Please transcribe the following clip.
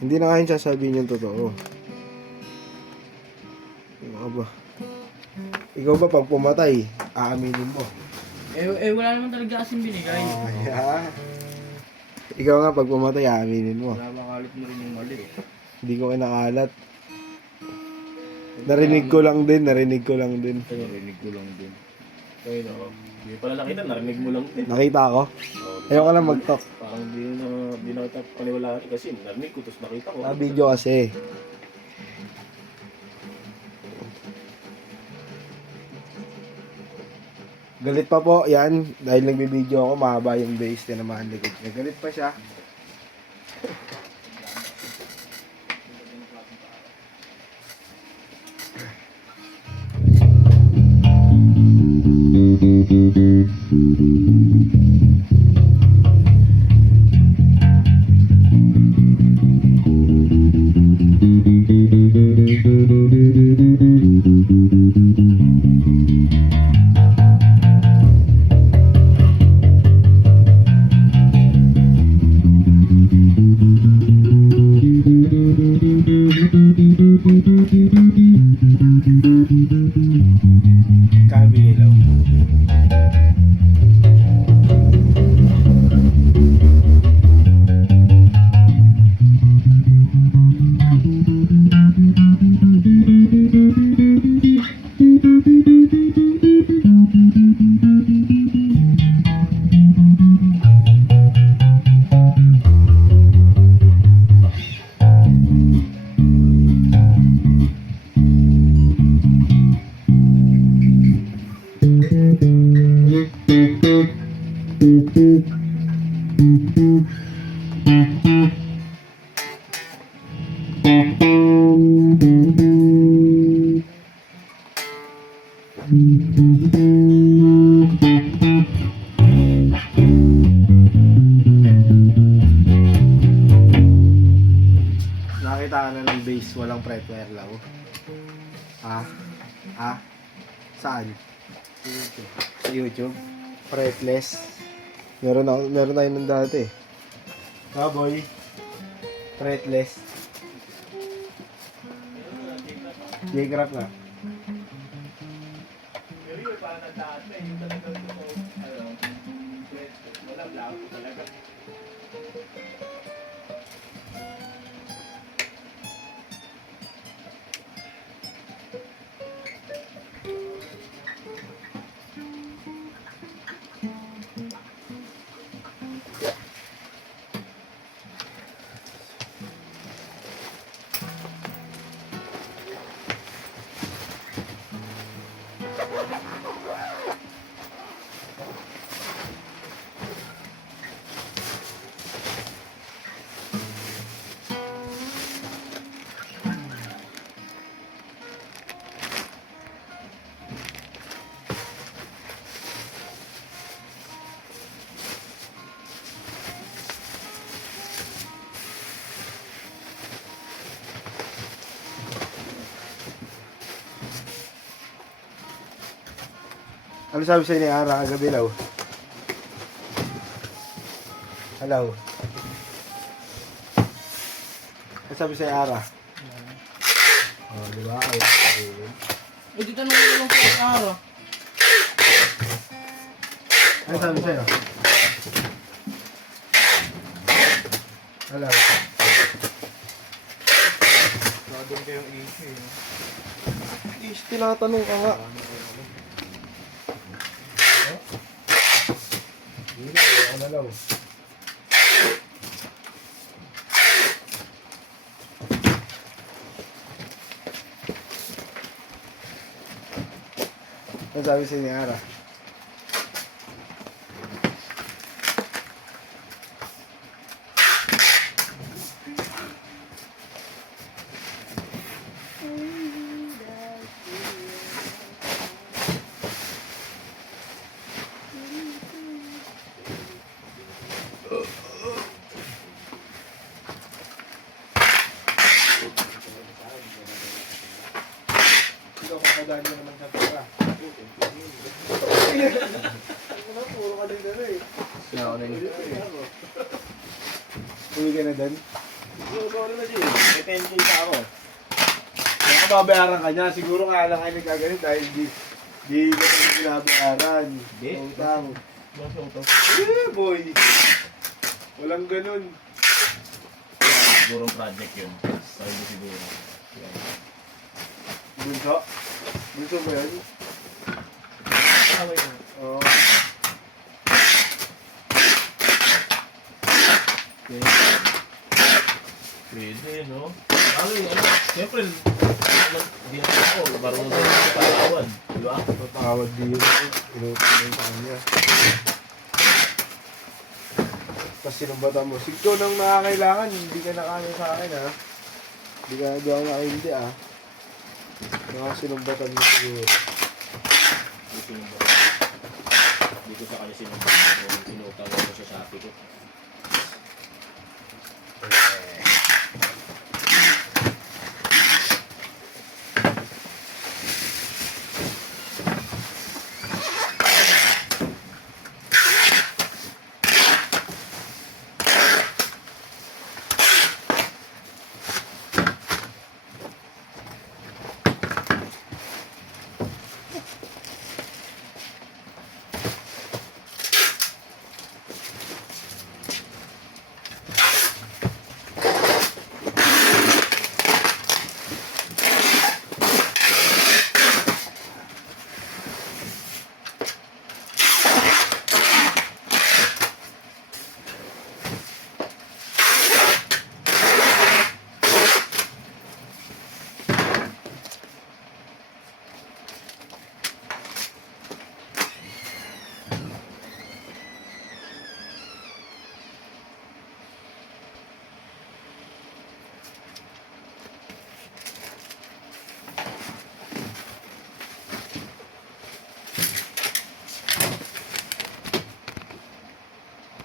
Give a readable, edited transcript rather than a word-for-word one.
Hindi na kayo sasabihin yung totoo. Ano ba? Ikaw ba pag pumatay, aaminin mo? Wala naman talaga kasing binigay. Oh, yeah. Ikaw nga pag pumatay, aaminin mo. Wala makalit mo rin yung mali. Hindi ko kinakalat. Narinig ko lang din. Narinig ko lang din. Kaya na, hindi pala nakita, narinig mo lang din. Nakita ako? Ayoko lang mag-talk. Parang di na kita paniwalaan kasi narinig ko, tapos nakita ko. Video kasi. Galit pa po, yan. Dahil nagbibideo ako, mahaba yung base. Yan naman ang likod niya. Galit pa siya. Kami ilaw. Nakita ka na ng base, walang pretware lang. Ha? Ha? Saan? Sa YouTube? Fretless? Meron tayo nung dati. Ha, boy? Fretless? J-Craft nga. Ano sabi sa'yo ni Ara kagabi, Law? Hello? Ano sabi sa'yo, Ara? Oh, di ba? Di tanong mo lang sa araw. Ano sabi sa'yo? Hello? Doon kayong issue Tinatanong ka nga. Hindi na, ano, Law? Ano sabi sa'yo ni Ara? Ikaw, kakadaan mo naman sa pera. Puro ka din gano'n eh. Sila ako na yun. Uwi ka na din? Ikaw na din. May 10K pa ako. Baka babayaran ka niya. Siguro nga lang kayo nagkagalit dahil di ka na binabayaran. Hindi. Utang. Basta utang. Boy. Walang ganun. Sigurong project yun. Pero hindi siguro. Yan. Bunso? Bunso ba yun? Tama yun. Oo. Pwede, no? Siyempre, hindi na ako. Marunong na yung palawan. Di ba? Patawad din yun. Inutang mo sa kanya. Tapos sinumbatan mo. Si Joe nang nakakailangan, hindi ka nakano sa akin ha. Hindi ka doon nakahindi ah. Mga sinumbatan mo siguro. Dito sa kanya sinunod. Sinutang ako sa Shopee ko.